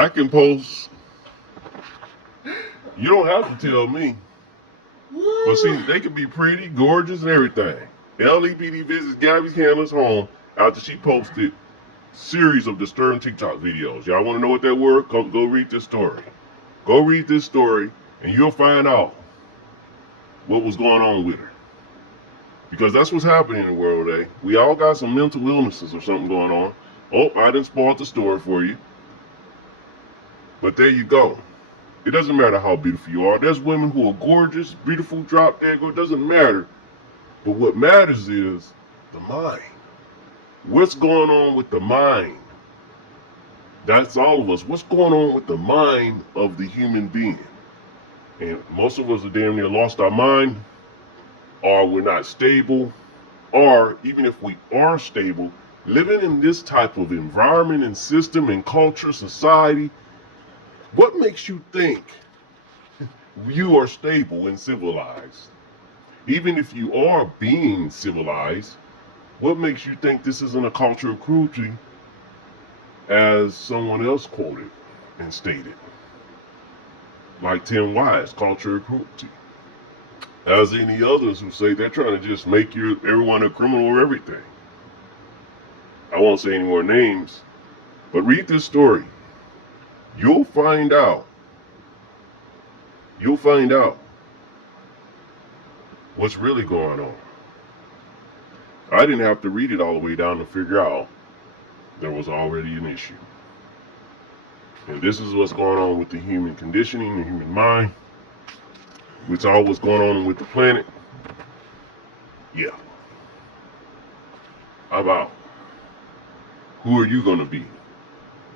I can post. You don't have to tell me. But see, they can be pretty, gorgeous, and everything. LEPD visits Gabby's handler's home after she posted series of disturbing TikTok videos. Y'all want to know what that were? Go read this story. Go read this story, and you'll find out what was going on with her. Because that's what's happening in the world today. We all got some mental illnesses or something going on. Oh, I didn't spoil the story for you. But there you go. It doesn't matter how beautiful you are. There's women who are gorgeous, beautiful, drop dead. It doesn't matter. But what matters is the mind. What's going on with the mind? That's all of us. What's going on with the mind of the human being? And most of us are damn near lost our mind, or we're not stable, or even if we are stable, living in this type of environment and system and culture, society, what makes you think you are stable and civilized? Even if you are being civilized, what makes you think this isn't a culture of cruelty, as someone else quoted and stated? Like Tim Wise, culture of cruelty. As any others who say they're trying to just make everyone a criminal or everything. I won't say any more names, but read this story. You'll find out. You'll find out what's really going on. I didn't have to read it all the way down to figure out there was already an issue. And this is what's going on with the human conditioning, the human mind. It's all what's going on with the planet. Yeah. How about, who are you going to be?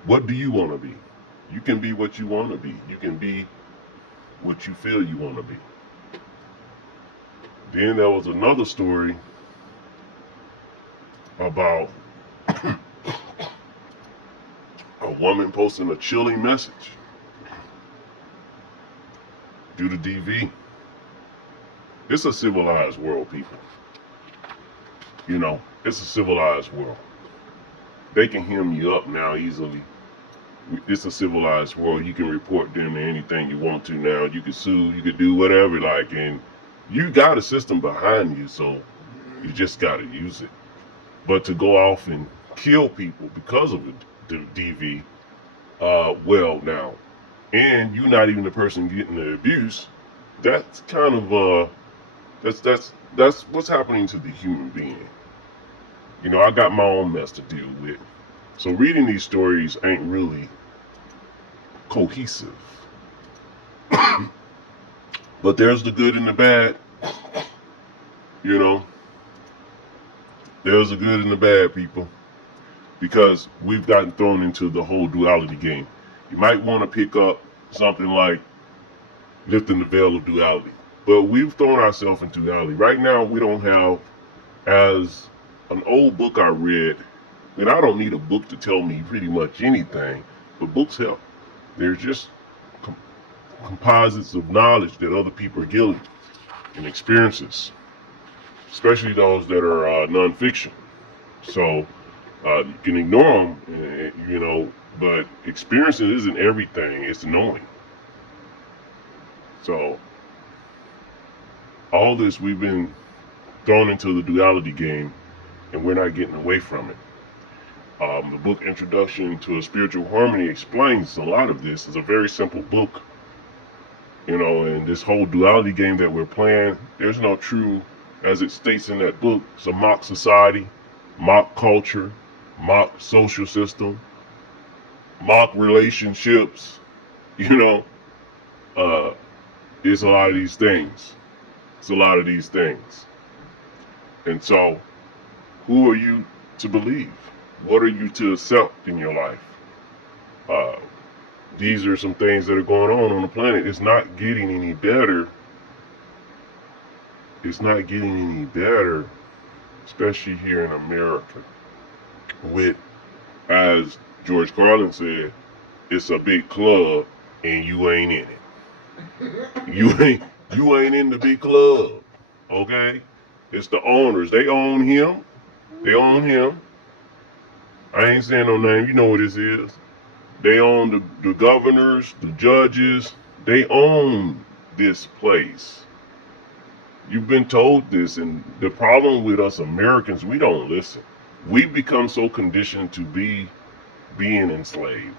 What do you want to be? You can be what you want to be. You can be what you feel you want to be. Then there was another story about a woman posting a chilling message due to DV. It's a civilized world, people. You know, it's a civilized world. They can hem you up now easily. It's a civilized world. You can report them to anything you want to now. You can sue, you can do whatever like, and you got a system behind you, so you just got to use it. But to go off and kill people because of the DV, well now, and you're not even the person getting the abuse, that's kind of that's what's happening to the human being. You know, I got my own mess to deal with. So reading these stories ain't really cohesive. But there's the good and the bad. You know, there's the good and the bad, people. Because we've gotten thrown into the whole duality game. You might want to pick up something like Lifting the Veil of Duality. But we've thrown ourselves into duality. Right now, we don't have, as an old book I read, and I don't need a book to tell me pretty much anything, but books help. They're just composites of knowledge that other people are getting and experiences, especially those that are non-fiction. So you can ignore them, you know, but experiences isn't everything, it's knowing. So all this, we've been thrown into the duality game, and we're not getting away from it. The book Introduction to a Spiritual Harmony explains a lot of this. It's a very simple book, you know, and this whole duality game that we're playing, there's no true, as it states in that book, it's a mock society, mock culture, mock social system, mock relationships, you know. It's a lot of these things. It's a lot of these things. And so, who are you to believe? What are you to accept in your life? These are some things that are going on the planet. It's not getting any better. It's not getting any better, especially here in America. With, as George Carlin said, it's a big club and you ain't in it. You ain't in the big club. Okay? It's the owners. They own him. They own him. I ain't saying no name. You know what this is. They own the governors, the judges. They own this place. You've been told this, and the problem with us Americans, we don't listen. We've become so conditioned to being enslaved.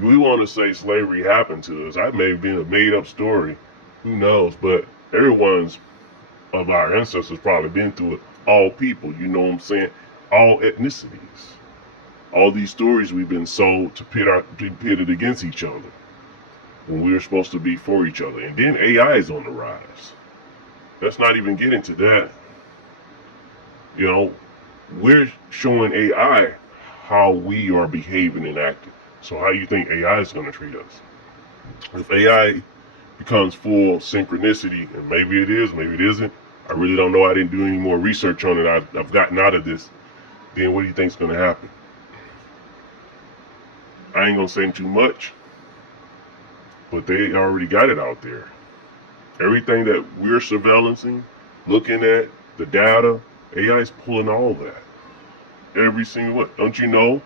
We want to say slavery happened to us. That may have been a made up story. Who knows? But everyone's of our ancestors probably been through it. All people, you know what I'm saying? All ethnicities. All these stories we've been sold to be pitted against each other when we were supposed to be for each other. And then AI is on the rise. Let's not even get into that. You know, we're showing AI how we are behaving and acting. So how do you think AI is going to treat us? If AI becomes full synchronicity, and maybe it is, maybe it isn't. I really don't know. I didn't do any more research on it. I've gotten out of this. Then what do you think is going to happen? I ain't going to say too much, but they already got it out there. Everything that we're surveillancing, looking at, the data, AI is pulling all that. Every single one. Don't you know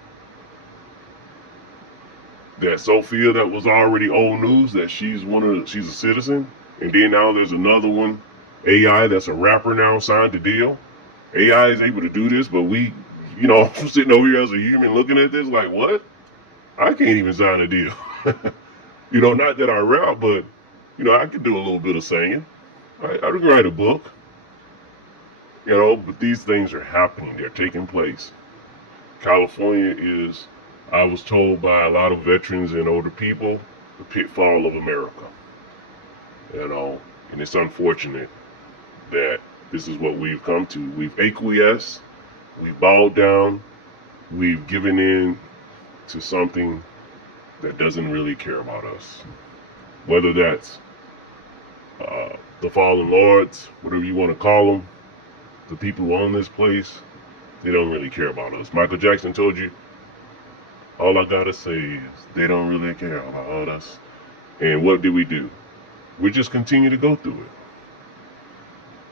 that Sophia, that was already old news, that she's a citizen, and then now there's another one, AI, that's a rapper now signed to deal. AI is able to do this, but we, I'm sitting over here as a human looking at this like, what? I can't even sign a deal. Not that I rap, but I can do a little bit of singing. I can write a book. But these things are happening. They're taking place. California is, I was told by a lot of veterans and older people, the pitfall of America. And it's unfortunate that this is what we've come to. We've acquiesced, we've bowed down, we've given in to something that doesn't really care about us. Whether that's the fallen lords, whatever you want to call them, the people who own this place, they don't really care about us. Michael Jackson told you, all I gotta say is they don't really care about us. And what do? We just continue to go through it.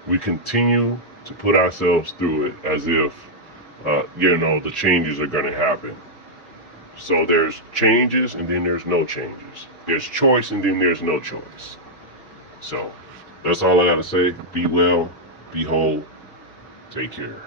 We continue to put ourselves through it as if, the changes are gonna happen. So there's changes and then there's no changes. There's choice and then there's no choice. So that's all I gotta say. Be well, be whole, take care.